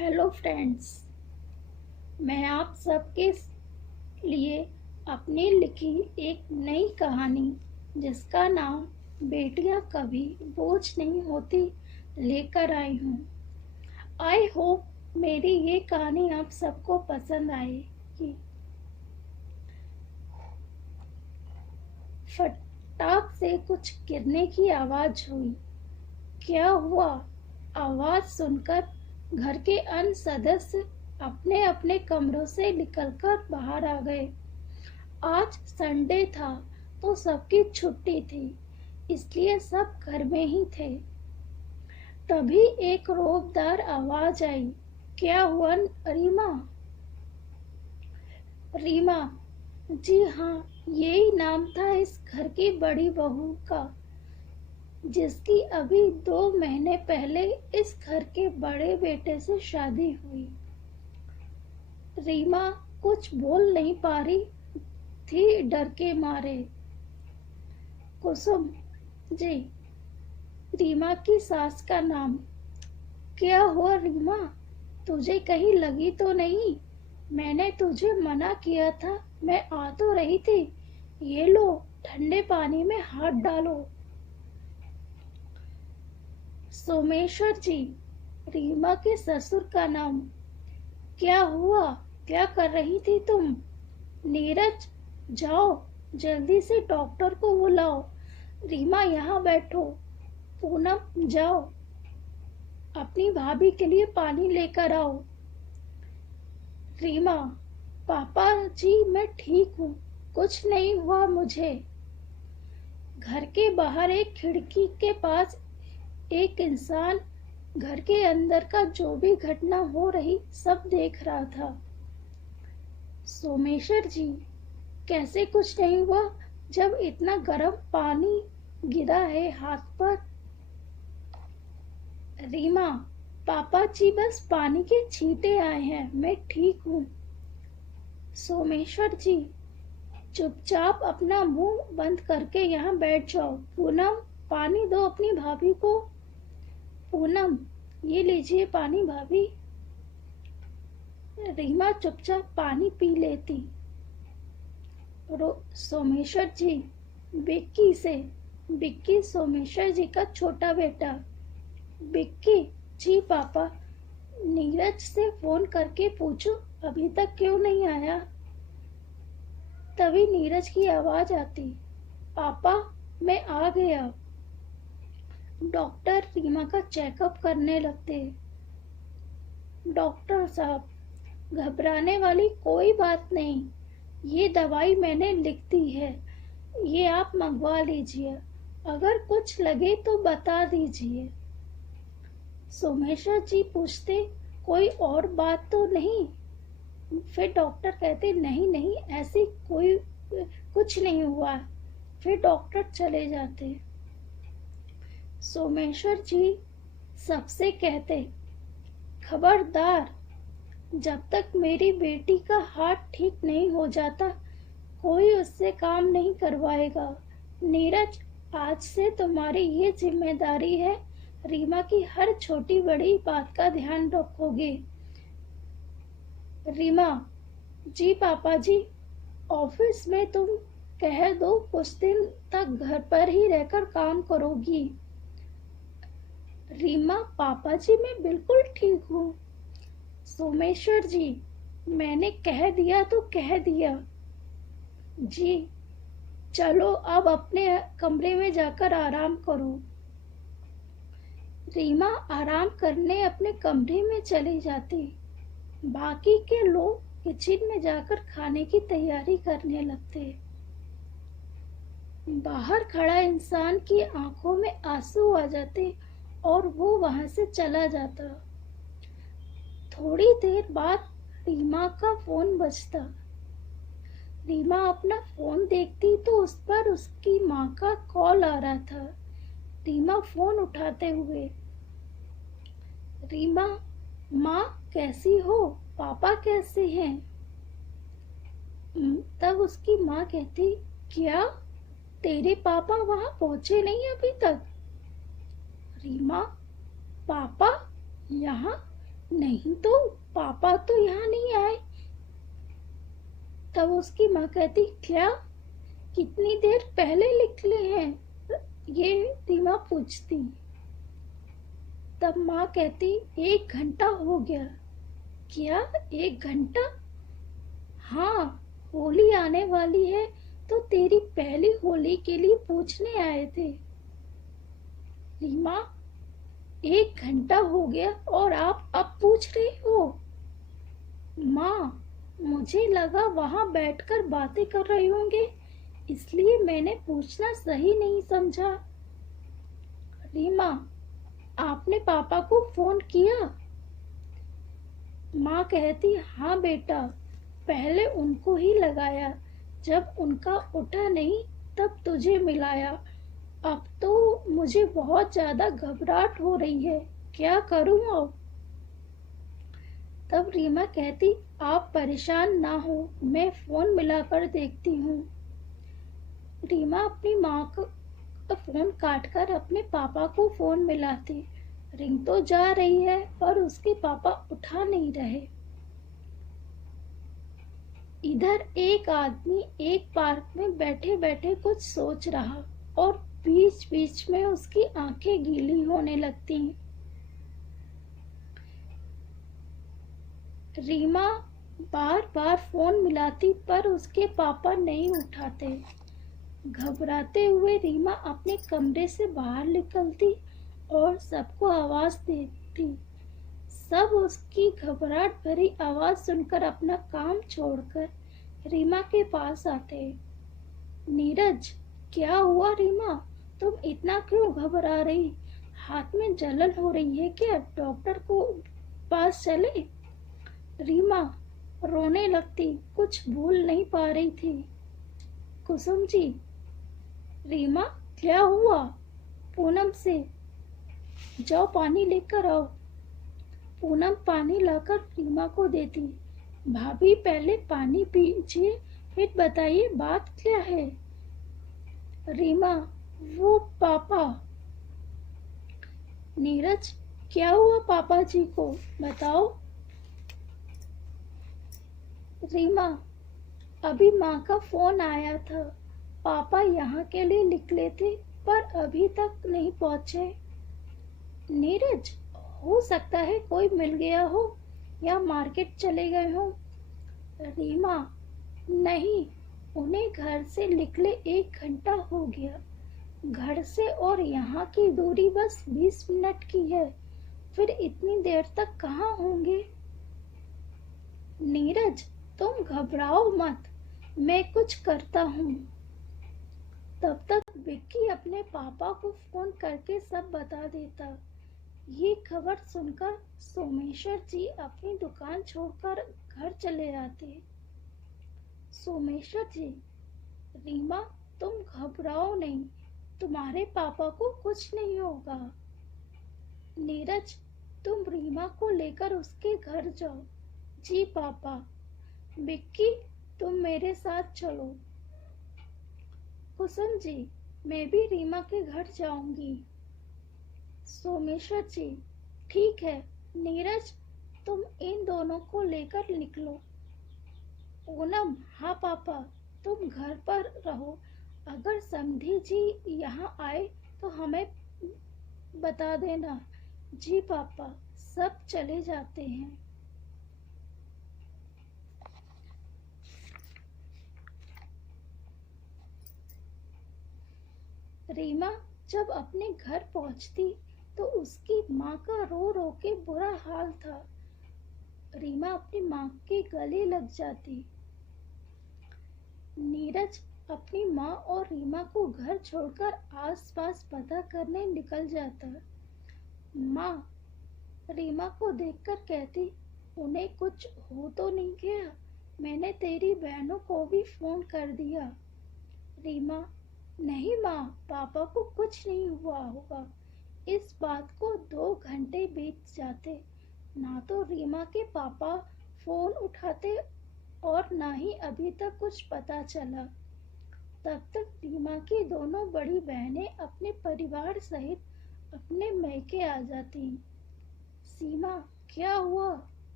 Hello friends, मैं आप सबके लिए अपनी लिखी एक नई कहानी जिसका नाम बेटियां कभी बोझ नहीं होती लेकर आई हूँ। आई होप मेरी ये कहानी आप सबको पसंद आएगी। फटाक से कुछ गिरने की आवाज हुई। क्या हुआ? आवाज सुनकर घर के अन्य सदस्य अपने अपने कमरों से निकलकर बाहर आ गए। आज संडे था तो सबकी छुट्टी थी, इसलिए सब घर में ही थे। तभी एक रोबदार आवाज आई। क्या हुआ रीमा? रीमा, जी हाँ, यही नाम था इस घर की बड़ी बहू का, जिसकी अभी 2 महीने पहले इस घर के बड़े बेटे से शादी हुई। रीमा कुछ बोल नहीं पा रही थी डर के मारे। कुसुम जी, रीमा की सास का नाम। क्या हुआ रीमा? तुझे कहीं लगी तो नहीं? मैंने तुझे मना किया था, मैं आ तो रही थी। ये लो, ठंडे पानी में हाथ डालो। सोमेश्वर जी, रीमा के ससुर का नाम। क्या हुआ? क्या कर रही थी तुम? नीरज, जाओ जल्दी से डॉक्टर को बुलाओ। रीमा, यहाँ बैठो। पूनम, जाओ अपनी भाभी के लिए पानी लेकर आओ। रीमा, पापा जी मैं ठीक हूँ, कुछ नहीं हुआ मुझे। घर के बाहर एक खिड़की के पास एक इंसान घर के अंदर का जो भी घटना हो रही सब देख रहा था। सोमेश्वर जी, कैसे कुछ नहीं हुआ जब इतना गर्म पानी गिरा है हाथ पर? रीमा, पापा जी बस पानी के छींटे आए हैं, मैं ठीक हूँ। सोमेश्वर जी, चुपचाप अपना मुंह बंद करके यहाँ बैठ जाओ। पूनम, पानी दो अपनी भाभी को। पूनम, ये लीजिए पानी भाभी। रीमा चुपचाप पानी पी लेती। सोमेश्वर जी, बिक्की सोमेश्वर जी का छोटा बेटा। बिक्की, जी पापा। नीरज से फोन करके पूछो अभी तक क्यों नहीं आया। तभी नीरज की आवाज आती। पापा, मैं आ गया। डॉक्टर रीमा का चेकअप करने लगते। डॉक्टर साहब, घबराने वाली कोई बात नहीं, ये दवाई मैंने लिख दी है, ये आप मंगवा लीजिए। अगर कुछ लगे तो बता दीजिए। सोमेश्वर जी पूछते, कोई और बात तो नहीं? फिर डॉक्टर कहते, नहीं नहीं, ऐसी कोई कुछ नहीं हुआ। फिर डॉक्टर चले जाते। सोमेश्वर जी सबसे कहते, खबरदार, जब तक मेरी बेटी का हाथ ठीक नहीं हो जाता कोई उससे काम नहीं करवाएगा। नीरज, आज से तुम्हारी ये जिम्मेदारी है, रीमा की हर छोटी बड़ी बात का ध्यान रखोगे। रीमा, जी पापा जी। ऑफिस में तुम कह दो कुछ दिन तक घर पर ही रहकर काम करोगी। रीमा, पापा जी मैं बिल्कुल ठीक हूँ। सोमेश्वर जी, मैंने कह दिया तो कह दिया। जी, चलो अब अपने कमरे में जाकर आराम करो। रीमा आराम करने अपने कमरे में चली जाती। बाकी के लोग किचन में जाकर खाने की तैयारी करने लगते। बाहर खड़ा इंसान की आंखों में आंसू आ जाते और वो वहां से चला जाता। थोड़ी देर बाद रीमा का फोन बजता। रीमा अपना फोन देखती तो उस पर उसकी माँ का कॉल आ रहा था। रीमा फोन उठाते हुए, रीमा, माँ कैसी हो? पापा कैसे हैं? तब उसकी माँ कहती, क्या तेरे पापा वहां पहुंचे नहीं अभी तक? रीमा, पापा यहाँ? नहीं तो पापा तो यहाँ नहीं आए। तब उसकी माँ कहती, क्या कितनी देर पहले निकले हैं, ये रीमा पूछती। तब माँ कहती, 1 घंटा हो गया। क्या 1 घंटा? हाँ, होली आने वाली है तो तेरी पहली होली के लिए पूछने आए थे। रीमा, 1 घंटा हो गया और आप अब पूछ रही हो? माँ, मुझे लगा वहां बैठकर बातें कर रहे होंगे, इसलिए मैंने पूछना सही नहीं समझा। रीमा, आपने पापा को फोन किया? माँ कहती, हाँ बेटा, पहले उनको ही लगाया, जब उनका उठा नहीं तब तुझे मिलाया। अब तो मुझे बहुत ज्यादा घबराहट हो रही है, क्या करूं अब? तब रीमा कहती, आप परेशान ना हो, मैं फोन मिलाकर देखती हूँ। रीमा अपनी माँ का फोन काटकर अपने पापा को फोन मिलाती। रिंग तो जा रही है पर उसके पापा उठा नहीं रहे। इधर एक आदमी एक पार्क में बैठे बैठे कुछ सोच रहा और बीच बीच में उसकी आंखें गीली होने लगती। रीमा बार बार फोन मिलाती पर उसके पापा नहीं उठाते। घबराते हुए रीमा अपने कमरे से बाहर निकलती और सबको आवाज देती। सब उसकी घबराहट भरी आवाज सुनकर अपना काम छोड़कर रीमा के पास आते। नीरज, क्या हुआ रीमा? तुम इतना क्यों घबरा रही? हाथ में जलन हो रही है क्या? डॉक्टर को पास चले? रीमा रोने लगती, कुछ भूल नहीं पा रही थी। कुसुम जी, रीमा क्या हुआ? पूनम से जाओ पानी लेकर आओ। पूनम पानी लाकर रीमा को देती। भाभी पहले पानी पीजिए, फिर बताइए बात क्या है। रीमा, वो पापा। नीरज, क्या हुआ पापा जी को, बताओ। रीमा, अभी माँ का फोन आया था, पापा यहाँ के लिए निकले थे पर अभी तक नहीं पहुँचे। नीरज, हो सकता है कोई मिल गया हो या मार्केट चले गए हो। रीमा, नहीं, उन्हें घर से निकले 1 घंटा हो गया। घर से और यहाँ की दूरी बस 20 मिनट की है, फिर इतनी देर तक कहाँ होंगे। नीरज, तुम घबराओ मत, मैं कुछ करता हूँ। तब तक विक्की अपने पापा को फोन करके सब बता देता। ये खबर सुनकर सोमेश्वर जी अपनी दुकान छोड़कर घर चले आते। सोमेश्वर जी, रीमा, तुम घबराओ नहीं, तुम्हारे पापा को कुछ नहीं होगा। नीरज, तुम रीमा को लेकर उसके घर जाओ। जी पापा। विक्की, तुम मेरे साथ चलो। कुसुम जी, मैं भी रीमा के घर जाऊंगी। सोमेश्वर जी, ठीक है। नीरज, तुम इन दोनों को लेकर निकलो। पूनम, हाँ पापा, तुम घर पर रहो, अगर समधी जी यहाँ आए तो हमें बता देना। जी पापा। सब चले जाते हैं। रीमा जब अपने घर पहुंचती तो उसकी माँ का रो रो के बुरा हाल था। रीमा अपनी माँ के गले लग जाती। नीरज अपनी माँ और रीमा को घर छोड़कर आसपास पता करने निकल जाता। माँ रीमा को देखकर कहती, उन्हें कुछ हो तो नहीं गया? मैंने तेरी बहनों को भी फोन कर दिया। रीमा, नहीं माँ, पापा को कुछ नहीं हुआ होगा। इस बात को 2 घंटे बीत जाते, ना तो रीमा के पापा फोन उठाते और ना ही अभी तक कुछ पता चला। तब तक रीमा की दोनों बड़ी बहनें अपने परिवार सहित अपने मैके आ जाती। सीमा, क्या हुआ?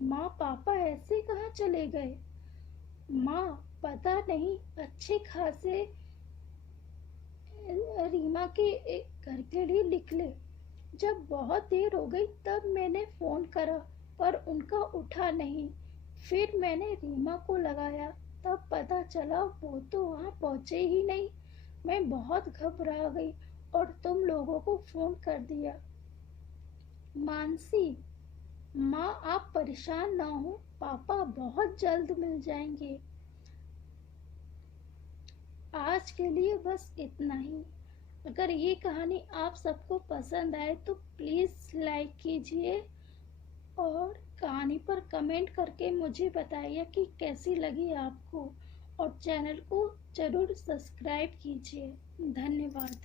माँ पापा ऐसे कहाँ चले गए? माँ पता नहीं, अच्छे खासे रीमा के घर के लिए निकले। जब बहुत देर हो गई तब मैंने फोन करा पर उनका उठा नहीं। फिर मैंने रीमा को लगाया, तब पता चला वो तो वहाँ पहुँचे ही नहीं। मैं बहुत घबरा गई और तुम लोगों को फोन कर दिया। मानसी, माँ आप परेशान ना हो, पापा बहुत जल्द मिल जाएंगे। आज के लिए बस इतना ही। अगर ये कहानी आप सबको पसंद आए तो प्लीज़ लाइक कीजिए और कहानी पर कमेंट करके मुझे बताइए कि कैसी लगी आपको, और चैनल को ज़रूर सब्सक्राइब कीजिए। धन्यवाद।